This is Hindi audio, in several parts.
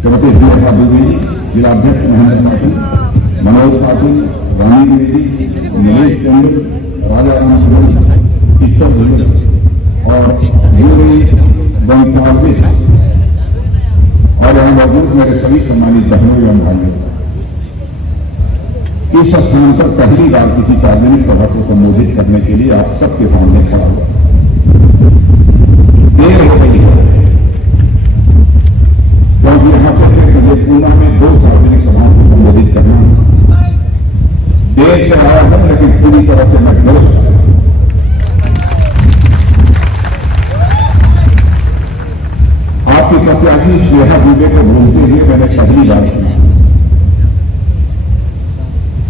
श्रीमती सुरेखा दुबे जी, जिलाध्यक्ष महेंद्र पाटिल, मनोज पाटिल, रानी द्विवेदी, नीलेश टंडन, राजा राम, ईश्वर धुले और यूरी गोन्साल्विस और यहां मौजूद मेरे सभी सम्मानित बहनों एवं भाइयों, इस स्थान पर पहली बार किसी सार्वजनिक सभा को संबोधित करने के लिए आप सबके सामने खड़ा हुआ। देर हो गई है क्योंकि यहां से फिर मुझे पूना में 2 सार्वजनिक सभाओं को संबोधित करना देर से आया हूं, लेकिन पूरी तरह से मैं दुरुस्त हूं। आपकी प्रत्याशी श्रेया दुबे को बोलते हुए मैंने पहली बार सुना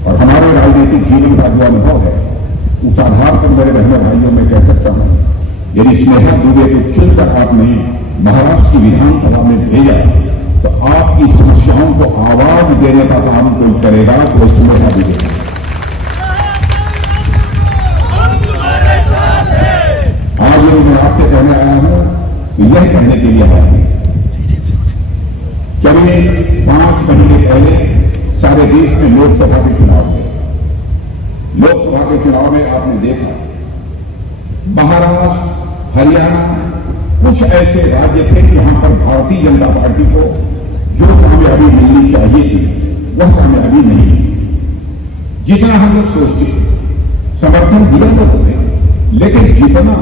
और हमारे राजनीतिक जीवन का जो अनुभव है उस आधार पर मेरे बहनों भाइयों में कह सकता हूं, यदि श्रेया दुबे को चुनकर आपने महाराष्ट्र की विधानसभा में भेजा तो आपकी समस्याओं को आवाज देने का काम कोई करेगा तो श्रेया दुबे। आज मैं आपसे कहने आया हूं तो यह कहने के लिए आया हूं कि अभी 5 महीने पहले सारे देश में लोकसभा के चुनाव हुए। लोकसभा के चुनाव में आपने देखा महाराष्ट्र, हरियाणा कुछ ऐसे राज्य थे जहां पर भारतीय जनता पार्टी को जो कामयाबी मिलनी चाहिए थी वह कामयाबी नहीं मिली। जितना हम लोग सोचते समर्थन दिया लोगों ने, लेकिन जितना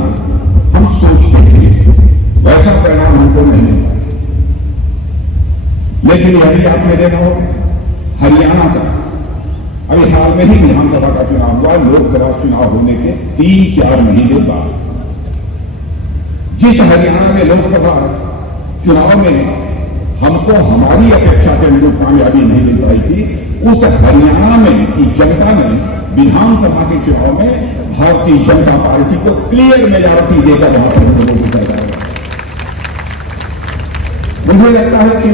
हम सोचते थे वैसा परिणाम हमको नहीं मिला। लेकिन यह भी आपने देखा हो हरियाणा का अभी हाल में ही विधानसभा का चुनाव हुआ, लोकसभा चुनाव होने के 3-4 महीने बाद जिस हरियाणा में लोकसभा चुनाव में हमको हमारी अपेक्षा के अनुरूप कामयाबी नहीं मिल पाई थी, उस हरियाणा में की जनता ने विधानसभा के चुनाव में भारतीय जनता पार्टी को क्लियर मेजॉरिटी देकर वहां पर लोगों को जिताया। मुझे लगता है कि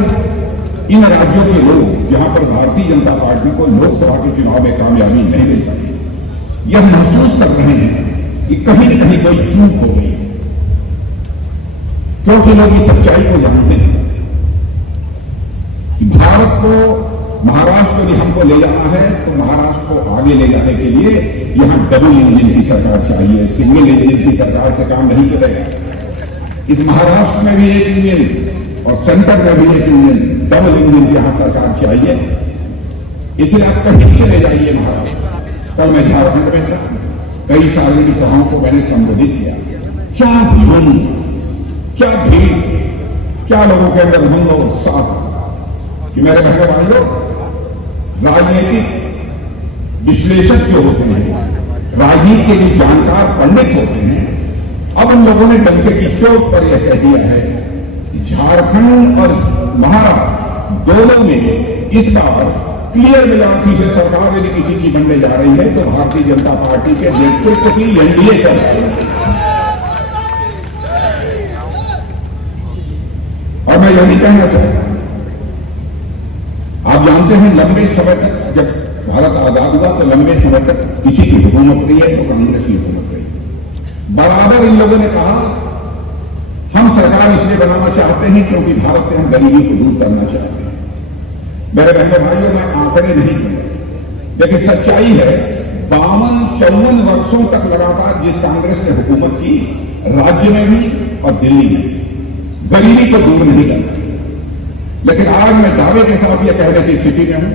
इन राज्यों के लोग जहां पर भारतीय जनता पार्टी को लोकसभा के चुनाव में कामयाबी नहीं मिल पाई, यह महसूस कर रहे हैं कि कहीं न कहीं कोई चूक हो गई है, क्योंकि लोग इस सच्चाई को जानते हैं कि भारत को महाराष्ट्र यदि हमको ले जाना है तो महाराष्ट्र को आगे ले जाने के लिए यहां डबल इंजन की सरकार चाहिए, सिंगल इंजन की सरकार से काम नहीं चलेगा। इस महाराष्ट्र में भी एक इंजन और सेंटर में भी एक इंजन, डबल इंजन की यहां सरकार चाहिए। इसलिए आप कहीं चले जाइए महाराष्ट्र। कल मैं झारखंड में था, कई सार्वजनिक सभाओं को मैंने संबोधित किया। क्या भीड़, क्या भीड़, क्या लोगों के अंदर उमंग और उत्साह कि मेरे बहनों भाइयों, राजनीतिक विश्लेषक जो होते हैं, राजनीति के लिए जानकार पंडित होते हैं, अब उन लोगों ने डंके की चोट पर यह कह दिया है कि झारखंड और महाराष्ट्र दोनों में इस बार क्लियर मेजॉरिटी से सरकार यदि किसी की बनने जा रही है तो भारतीय जनता पार्टी के नेतृत्व की एनडीए चल रही है। और मैं यह नहीं कहना चाहता, आप जानते हैं लंबे समय तक जब भारत आजाद हुआ तो लंबे समय तक किसी की हुकूमत रही है तो कांग्रेस की हुकूमत रही। बराबर इन लोगों ने कहा हम सरकार इसलिए बनाना चाहते हैं क्योंकि भारत से हम गरीबी को दूर करना चाहते हैं। मेरे बहनों भाइयों, मैं आंकड़े नहीं दूंगा, लेकिन सच्चाई है 52-54 वर्षों तक लगातार जिस कांग्रेस ने हुकूमत की, राज्य में भी और दिल्ली में गरीबी को दूर नहीं करना। लेकिन आज मैं दावे के साथ यह कहने की स्थिति में हूं,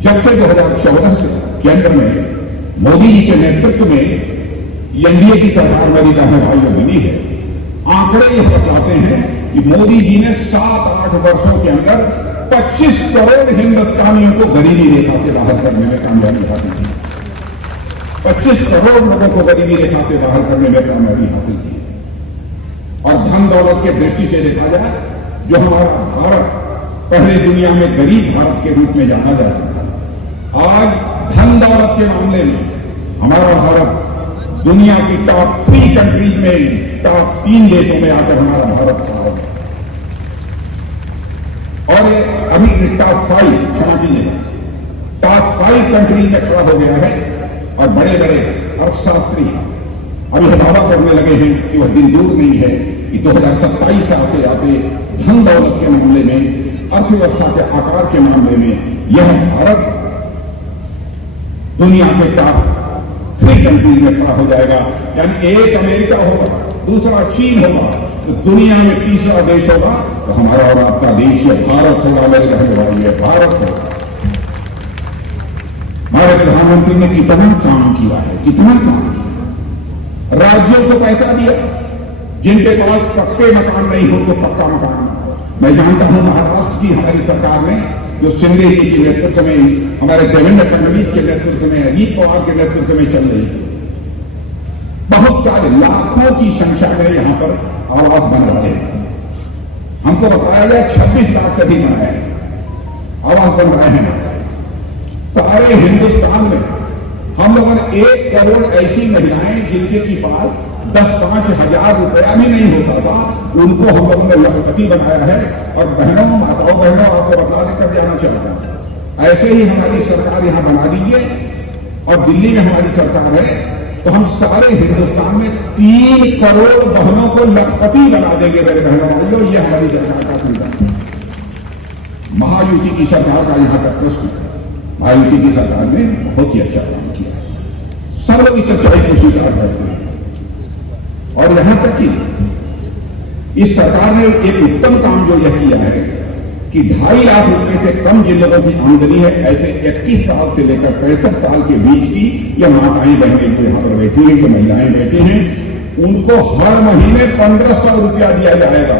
जब से 2014 से केंद्र में मोदी जी के नेतृत्व में एनडीए की सरकार मेरी बहनों भाइयों बनी है, आंकड़े यह बताते हैं कि मोदी जी ने 7-8 वर्षों के अंदर 25 करोड़ हिंदुस्तानियों को गरीबी रेखा से बाहर करने में कामयाबी हासिल की। 25 करोड़ लोगों को गरीबी रेखा से बाहर करने में कामयाबी हासिल की। और धन दौलत की दृष्टि से देखा जाए, जो हमारा भारत पहले दुनिया में गरीब भारत के रूप में जाना जाता था, आज धन दौलत के मामले में हमारा भारत दुनिया की टॉप 3 कंट्रीज में, टॉप 3 देशों में आकर हमारा भारत खड़ा है। और ये अभी टॉप 5, क्षमा कीजिएगा, टॉप 5 कंट्रीज में खड़ा हो गया है। और बड़े बड़े अर्थशास्त्री अभी दावा करने लगे हैं कि वह दिन दूर नहीं है कि 2027 से आते आते धन दौलत के मामले में अर्थव्यवस्था के आकार के मामले में यह भारत दुनिया के टॉप 3 कंट्रीज में खड़ा हो जाएगा। यानी एक अमेरिका होगा, दूसरा चीन होगा, तो दुनिया में तीसरा देश होगा तो हमारा और आपका देश है भारत होगा। मेरे रहने वाली है भारत होगा। हमारे प्रधानमंत्री ने कितना काम किया है, कितना काम किया। राज्यों को पैसा दिया, जिनके पास पक्के मकान नहीं हो तो पक्का मकान। मैं जानता हूं महाराष्ट्र की हमारी सरकार ने, जो शिंदे जी के नेतृत्व में, हमारे देवेंद्र फडणवीस के नेतृत्व में, अजीत पवार के नेतृत्व में चल रही, बहुत सारे लाखों की संख्या में यहां पर आवास बन रहे हैं। हमको बताया गया 26 लाख से अधिक बनाए आवास बन रहे हैं। सारे हिंदुस्तान में हम लोगों ने 1 करोड़ ऐसी महिलाएं जिनके की पास 10-5 हजार रुपया भी नहीं होता था, उनको हम लोगों ने लखपति बनाया है। और बहनों, माताओं बहनों, आपको बता देकर जाना चाहूंगा, ऐसे ही हमारी सरकार यहां बना दीजिए और दिल्ली में हमारी सरकार है तो हम सारे हिंदुस्तान में 3 करोड़ बहनों को लखपति बना देंगे। मेरे बहनों भाइयों, यह हमारी सरकार का संकल्प है। महायुति की सरकार का यहां तक प्रश्न है। महायुति की सरकार ने बहुत ही अच्छा काम किया, सब लोग इस सच्चाई को स्वीकार करते हैं। और यहां तक कि इस सरकार ने एक उत्तम काम जो यह किया है कि 2.5 लाख रुपए से कम जिन लोगों की आमदनी है, ऐसे 21 साल से लेकर 65 साल के बीच की या माताएं बहनें जो यहां पर बैठी हैं, जो महिलाएं बैठी हैं, उनको हर महीने 1500 रुपया दिया जाएगा।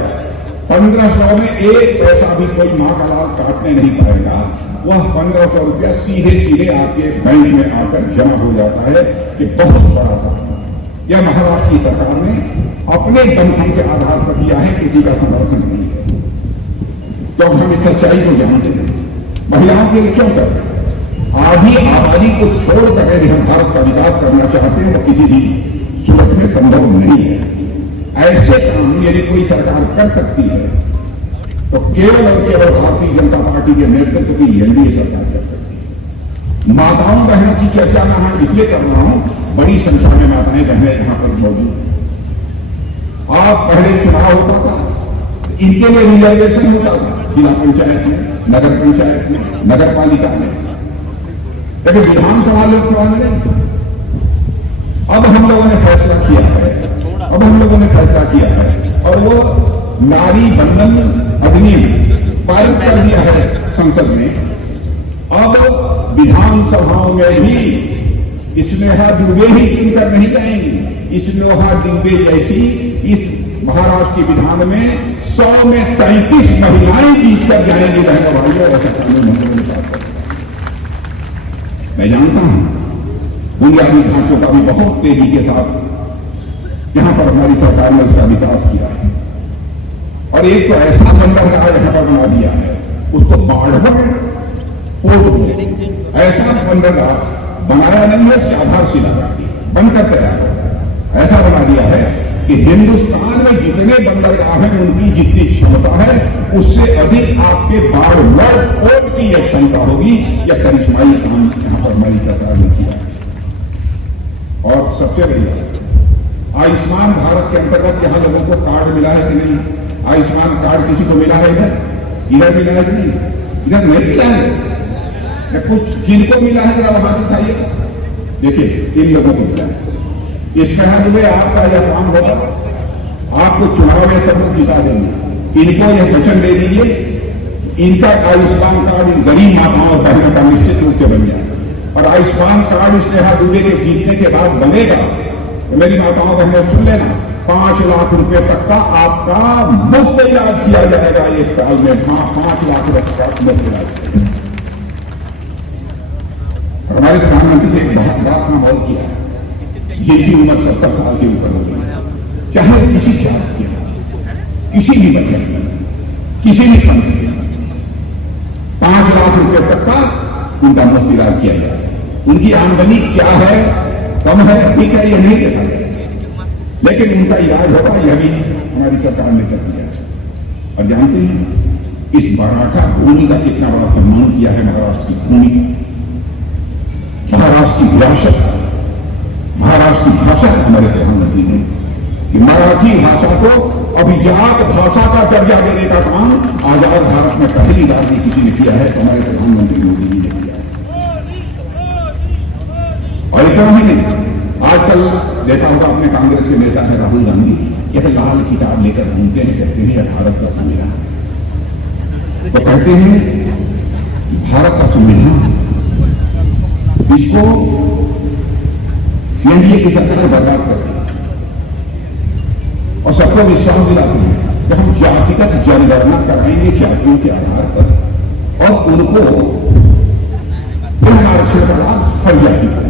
1500 में 1 पैसा भी कोई मां का लाल काटने नहीं पाएगा। वह 1500 रुपया सीधे सीधे आपके बैंक में आकर जमा हो जाता है। ये बहुत बड़ा काम यह महाराष्ट्र की सरकार ने अपने दमखम के आधार पर किया है, किसी का समर्थन नहीं है। क्योंकि हम इस सच्चाई को जानते हैं। महिलाओं के लिए क्यों कर रहे हैं? आधी आबादी को छोड़कर यदि हम भारत का विकास करना चाहते हैं तो किसी भी सूरत में संभव नहीं है। ऐसे काम यदि कोई सरकार कर सकती है तो केवल और केवल भारतीय जनता पार्टी के नेतृत्व की एनडीए सरकार कर सकती है। माताओं बहनों की चर्चा मैं यहां इसलिए कर रहा हूं, बड़ी संख्या में माताएं बहनें यहां पर मौजूद हैं। आप पहले चुनाव होता था, इनके लिए रिजर्वेशन होता था जिला पंचायत में, नगर पंचायत में, नगर पालिका में, लेकिन विधानसभा लोकसभा में नहीं। अब हम लोगों ने फैसला किया है, और वो नारी बंधन अधिनियम पारित कर दिया है संसद ने। अब विधानसभाओं में भी स्नेहा दुबे ही चुनकर नहीं जाएंगी। स्नेहा दुबे जैसी इस महाराष्ट्र के विधान में 100 में 33 महिलाएं जीतकर जाएंगी। बहनों भाइयों, ऐसा कानून मंत्री पास। मैं जानता हूं बुनियादी ढांचों का भी बहुत तेजी के साथ यहां पर हमारी सरकार ने उसका विकास किया है। और एक तो ऐसा बंदरगाह यहां पर बना दिया है, उसको बाढ़ पोर्ट, ऐसा बंदरगाह बनाया नहीं है, उसकी आधारशिला बनकर तैयार हो। ऐसा बना दिया है कि हिंदुस्तान में जितने बंदरगाह हैं उनकी जितनी क्षमता है उससे अधिक आपके बाढ़ पोर्ट की यह क्षमता होगी। यह करिश्माई काम यहां पर हमारी सरकार ने किया। और सबसे बड़ी बात, आयुष्मान भारत के अंतर्गत यहां लोगों को कार्ड मिला है कि नहीं? आयुष्मान कार्ड किसी को मिला है? इधर मिला है कि नहीं? इधर नहीं मिला है। कुछ जिनको मिला है जरा वहां दिखाइए। देखिए, इन लोगों को मिला है। इसमें में आपका यह काम होगा, आपको चुनाव में सब लोग जिता देंगे। इनको यह वचन दे दीजिए, इनका आयुष्मान कार्ड इन गरीब माताओं और बहनों का निश्चित रूप से बन जाए। और आयुष्मान कार्ड स्नेहा दुबे के जीतने के बाद बनेगा तो मेरी माताओं बहनों सुन लेना, 5 लाख रुपए तक का आपका मुफ्त इलाज किया जाएगा। एक साल में 5 लाख रुपए का मुफ्त इलाज। हमारे प्रधानमंत्री ने एक बहुत बड़ा काम और किया है, जिनकी उम्र 70 साल के ऊपर हो गई, चाहे किसी जात के, किसी भी बच्चे, किसी भी पंथ के, 5 लाख रुपए तक का उनका मुफ्त इलाज किया जाएगा। उनकी आमदनी क्या है, कम है, ठीक है, यह नहीं देखा जाएगा, लेकिन उनका इलाज होगा। यह भी हमारी सरकार ने कर दिया है। और जानते हैं इस मराठा भूमि का कितना बड़ा सम्मान किया है महाराष्ट्र की भूमि का, महाराष्ट्र की विरासत, महाराष्ट्र की भाषा हमारे प्रधानमंत्री ने कि मराठी भाषा को अभी जात भाषा का दर्जा देने का काम आजाद भारत में पहली बार भी किसी ने किया है तो हमारे प्रधानमंत्री मोदी जी ने किया है। और इतना ही नहीं, आजकल देखा होगा अपने कांग्रेस के नेता है राहुल गांधी, एक लाल किताब लेकर घूमते हैं, कहते हैं यह भारत का संविधान है। वो कहते हैं भारत का संविधान, इसको एनडीए की सरकार बर्बाद करती है और सबको विश्वास दिलाती है कि हम जातिगत जनगणना कराएंगे जातियों के आधार पर और उनको आरक्षण का लाभ हर जाति को।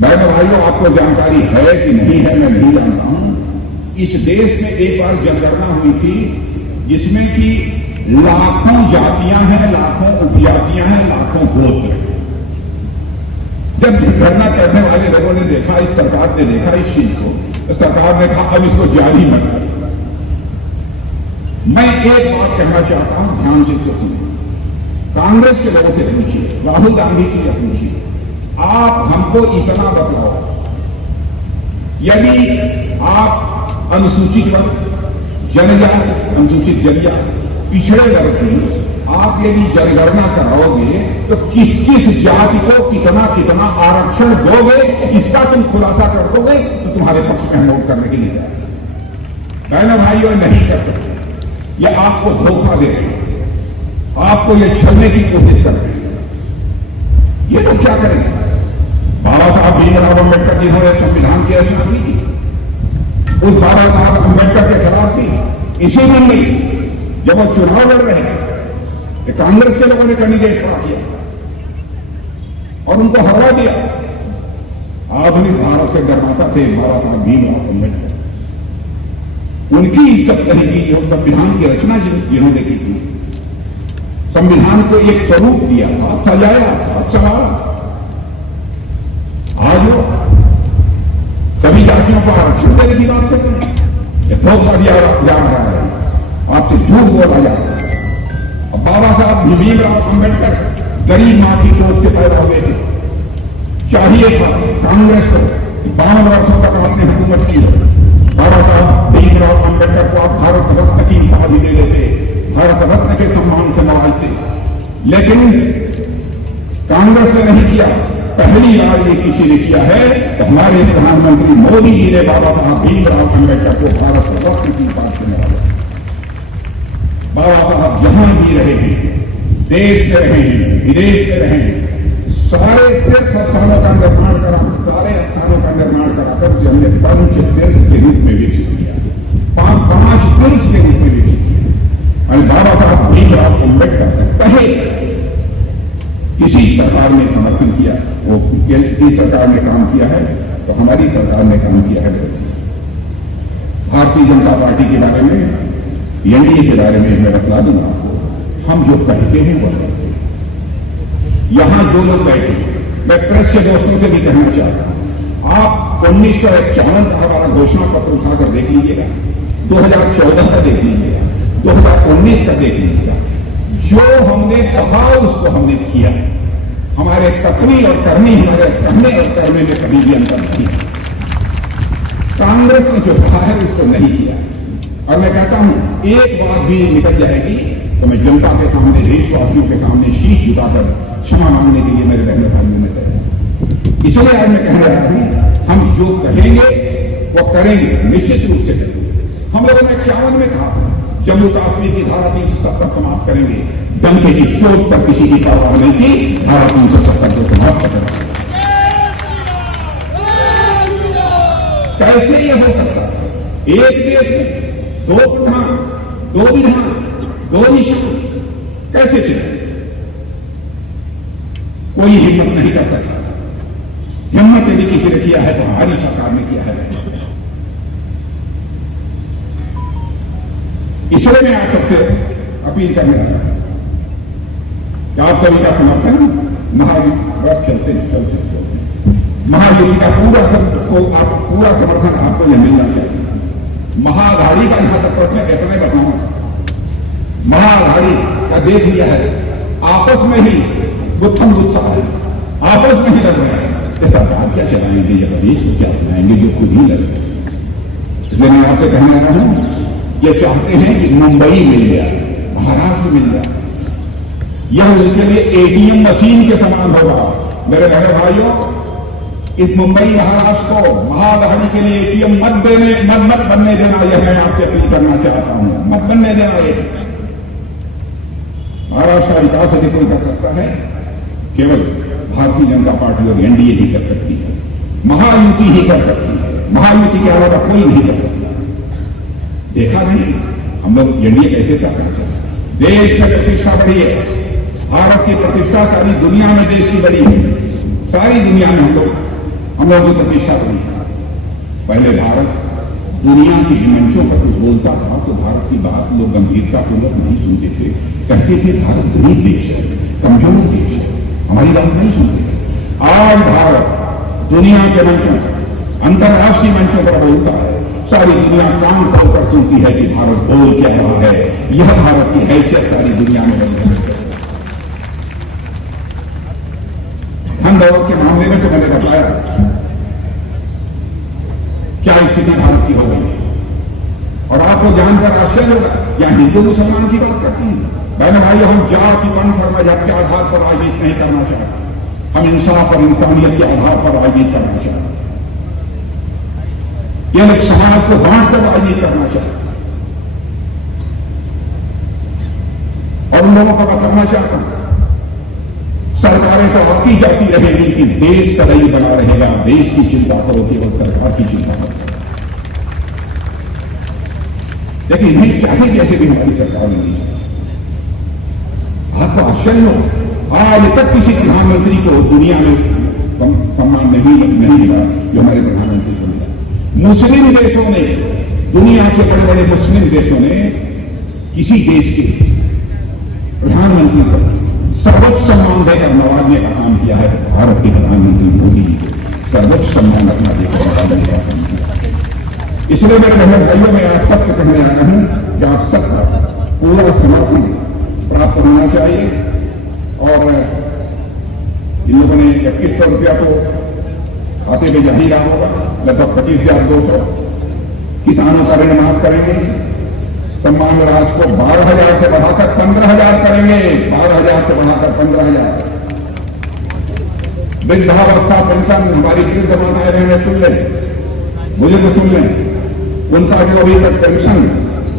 बहनों भाइयों, आपको जानकारी है कि नहीं है मैं नहीं जानता हूं, इस देश में एक बार जनगणना हुई थी जिसमें कि लाखों जातियां हैं, लाखों उपजातियां हैं, लाखों गोत्र हैं। जब जनगणना करने वाले लोगों ने देखा, इस सरकार ने देखा इस चीज को, तो सरकार ने कहा अब इसको जारी मत कर। मैं एक बात कहना चाहता हूं, ध्यान से सुनिए, कांग्रेस के लोगों से पूछिए, राहुल गांधी से पूछिए, आप हमको इतना बताओ, यदि आप अनुसूचित वर्ग, जनजाति, अनुसूचित जनजाति, पिछड़े वर्ग की आप यदि जनगणना कराओगे तो किस किस जाति को कितना कितना आरक्षण दोगे, इसका तुम खुलासा कर दोगे तो तुम्हारे पक्ष में हम वोट करने के लिए तैयार। बहनों भाइयों, नहीं कर सकते, ये आपको धोखा दे रहे हैं, आपको ये छलने की कोशिश कर रहे हैं। ये तो क्या करेंगे? बाबा साहब भीमराव अम्बेडकर जिन्होंने संविधान की रचना की थी, उस बाबा साहब अम्बेडकर के खिलाफ भी इसी मन में जब वो चुनाव लड़ रहे हैं, कांग्रेस के लोगों ने कैंडिडेट खड़ा किया और उनको हरा दिया। आधुनिक भारत के निर्माता थे बाबा साहब भीमराव अम्बेडकर, उनकी इज्जत नहीं की जो संविधान की रचना जिन्होंने की थी, संविधान को एक स्वरूप दिया था, सजाया था, संवारा। आज सभी जातियों को आरक्षण देने की बात करते हैं, ये धोखा दिया जा रहा है, आपसे झूठ बोला जा रहा है। बाबा साहब भीमराव अम्बेडकर गरीब मां की कोख से पैदा हुए थे। चाहिए था कांग्रेस को 52 वर्षों तक आपने हुकूमत की हो, बाबा साहब भीमराव अम्बेडकर को आप भारत रत्न की उपाधि दे देते, भारत रत्न के सम्मान से नवाजते, लेकिन कांग्रेस ने नहीं किया। पहली बार ये किसी ने किया है तो हमारे प्रधानमंत्री मोदी जी ने बाबा साहब भीमराव अम्बेडकर को भारत रत्न की उपाधि से नवाजा। बाबा साहब जहां भी रहे हैं, देश में रहे हैं, विदेश में रहे हैं, सारे तीर्थ स्थानों का निर्माण करा, सारे स्थानों का निर्माण कराकर हमने पंच तीर्थ के रूप में विकसित किया, पांच तीर्थ के रूप में विकसित किया। और बाबा साहब भीमराव अम्बेडकर कहे किसी सरकार ने समर्थन किया, वो किस सरकार ने काम किया है तो हमारी सरकार ने काम किया है। भारतीय जनता पार्टी के बारे में, एनडीए के बारे में मैं बतला दूंगा आपको, हम जो कहते हैं वो करते हैं। यहां जो लोग बैठे, मैं प्रेस के दोस्तों से भी कहना चाहता हूं, आप 1951 का हमारा घोषणा पत्र उठाकर देख लीजिएगा, 2014 का देख लीजिएगा, 2019 का देख लीजिएगा। जो हमने कहा उसको हमने किया। हमारे कथनी और करनी, हमारे कहने और करने में कभी भी अंतर नहीं। कांग्रेस ने जो कहा है उसको नहीं किया। और मैं कहता हूं एक बात भी निकल जाएगी तो मैं जनता के सामने, देशवासियों के सामने शीश झुकाकर क्षमा मांगने के लिए मेरे बहनों भाइयों में तैयार। इसलिए आज मैं कह रहा हूं, हम जो कहेंगे वो करेंगे, निश्चित रूप से करेंगे। हम लोगों ने 51 में कहा जम्मू कश्मीर की धारा 370 समाप्त करेंगे, डंके की चोट पर किसी की परवाह नहीं की, धारा 370 को समाप्त करेंगे। कैसे ये हो सकता है? एक देश में 2 प्रधान, 2 विधान, 2 निशान, कैसे चले? कोई हिम्मत नहीं कर सकता। हिम्मत यदि किसी ने किया है तो हमारी सरकार ने किया है। इसलिए मैं आप सबसे अपील करने लगा कि आप सभी का समर्थन महायुति चलते महायुति का पूरा समर्थन आपको यह मिलना चाहिए। महाअघाड़ी का यहां तक प्रश्न इतने बताऊं, महाअघाड़ी का देख लिया है, आपस में ही गुत्थम गुत्था है, आपस में ही लड़ रहे हैं। ये सरकार क्या चलाएंगे, ये प्रदेश को क्या चलाएंगे जो खुद ही लड़ रहे हैं। इसलिए मैं आपसे कहने आ रहा हूं ये चाहते हैं कि मुंबई मिल जाए, महाराष्ट्र मिल जाए, यह उनके लिए एटीएम मशीन के समान होगा। मेरे बहन भाइयों, इस मुंबई महाराष्ट्र को महादहरी के लिए एटीएम मत बनने देना, यह मैं आपसे अपील करना चाहता हूं। मत बनने देना। महाराष्ट्र का विकास यदि कोई कर सकता है, केवल भारतीय जनता पार्टी और एनडीए ही कर सकती है, महायुति ही कर सकती है, महायुति के अलावा कोई नहीं कर सकता। देखा नहीं हम लोग एनडीए कैसे करना चाहिए। देश में प्रतिष्ठा बढ़ी है, भारत की प्रतिष्ठा सारी दुनिया में देश की बढ़ी है, सारी दुनिया में हम लोगों की प्रतिष्ठा बढ़ी है। पहले भारत दुनिया के मंचों पर कुछ बोलता था तो भारत की बात लोग गंभीरतापूर्वक नहीं सुनते थे, कहते थे भारत गरीब देश है, कमजोर देश है, हमारी बात नहीं सुनते थे। आज भारत दुनिया के मंचों पर, अंतर्राष्ट्रीय मंचों पर बोलता है, सारी दुनिया कान खोलकर सुनती है कि भारत बोल क्या रहा है। यह भारत की हैसियत सारी दुनिया में बनी है। धन दौलत के मामले में तो मैंने बताया क्या स्थिति भारत की हो गई है, और आपको जानकर आश्चर्य होगा, या हिंदू मुसलमान की बात करते हैं। बहन भाइयों, हम जाति पंथ और मजहब के आधार पर राजनीति नहीं करना चाहते, हम इंसाफ और इंसानियत के आधार पर राजनीति करना चाहते हैं। यह लोग समाज को बांट कर राजनीति करना चाहते हैं। और उन लोगों को बताना चाहता हूं, सरकारें तो आती जाती रहेगी, लेकिन देश सदैव बना रहेगा। देश की चिंता करो, केवल सरकार की चिंता करो। लेकिन नहीं चाहे जैसे भी हमारी सरकार नहीं चाहे। आपको आश्चर्य हो, आज तक किसी प्रधानमंत्री को दुनिया में सम्मान नहीं मिला जो हमारे प्रधानमंत्री को मिला। मुस्लिम देशों ने, दुनिया के बड़े बड़े मुस्लिम देशों ने किसी देश के प्रधानमंत्री को सर्वोच्च सम्मान देकर नवाजने का काम किया है। भारत के प्रधानमंत्री मोदी जी को सर्वोच्च सम्मान अपना देकर नवाजने का काम किया। इसलिए मेरे बहन भाइयों, मैं आज सबको कहने आया हूं कि आप सबका पूरा समर्थन प्राप्त होना चाहिए। और इन लोगों ने 2100 रुपया तो खाते में जा ही रहा होगा, लगभग 25,200 किसानों का ऋण माफ करेंगे। सम्मान राशि को 12,000 से बढ़ाकर 15,000 करेंगे, 12,000 से बढ़ाकर 15,000। वृद्धावस्था पेंशन हमारी वृद्ध माताएं बहनें सुन लें, बुजुर्ग सुन लें, उनका जो अभी तक पेंशन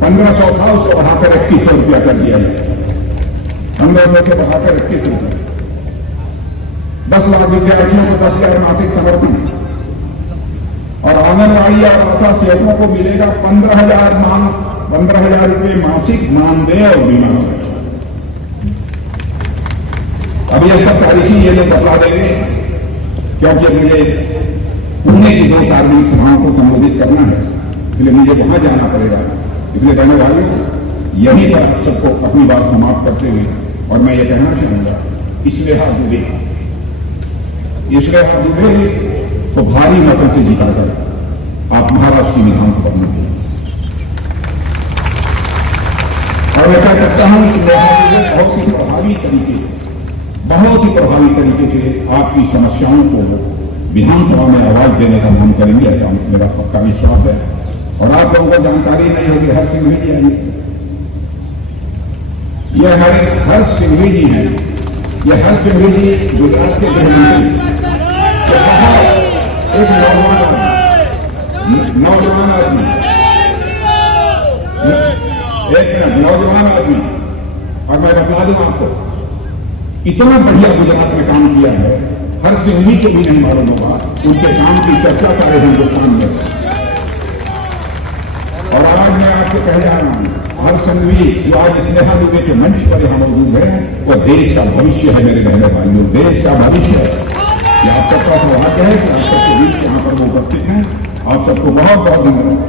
1,500 था उसको बढ़ाकर 2100 रुपया कर दिया गया। 1,500 से बढ़ाकर 21 रुपया। 10 लाख विद्यार्थियों को 10,000 मासिक समर्थन, और आंगनबाड़ी और आशा सेवकों को मिलेगा 15,000 रुपये मासिक मानदेय और बीमा सुरक्षा। अभी अब तक तारीखी ये लोग बता देंगे, क्योंकि मुझे पुणे की 2 सार्वजनिक सभाओं को संबोधित करना है, इसलिए मुझे वहां जाना पड़ेगा। इसलिए बहनों भाइयों, यहीं पर आप सबको अपनी बात समाप्त करते हुए, और मैं ये कहना चाहूंगा, इस्लेहा दुबे को भारी मतों से जीताकर आप महाराष्ट्र की विधानसभा में गए। और मैं कह सकता हूं कि बहुत ही प्रभावी तरीके से आपकी समस्याओं को विधानसभा में आवाज देने का काम करेंगे, ऐसा मेरा पक्का विश्वास है। और आप लोगों को जानकारी नहीं होगी, हर्ष सिंघवी जी आएंगे। ये हमारे हर्ष सिंघवी जी हैं। ये हर्ष सिंघवी जी गुजरात के गृह मंत्री, एक नौजवान आदमी, और मैं बता दूं आपको, इतना बढ़िया गुजरात में काम किया है, हर्ष सिंघवी को भी नहीं मालूम होगा। उनके काम की चर्चा करे हिंदुस्तान में। और आज मैं आपसे कह जा रहा हूं, हर्ष सिंघवी जो आज स्नेहा दुबे के मंच पर यहां मौजूद है, वो देश का भविष्य है। मेरे बहनों भाइयों, देश का भविष्य है। आप सबका सौभाग्य है कि आप सबके बीच यहां पर वो उपस्थित हैं। आप सबको बहुत बहुत धन्यवाद।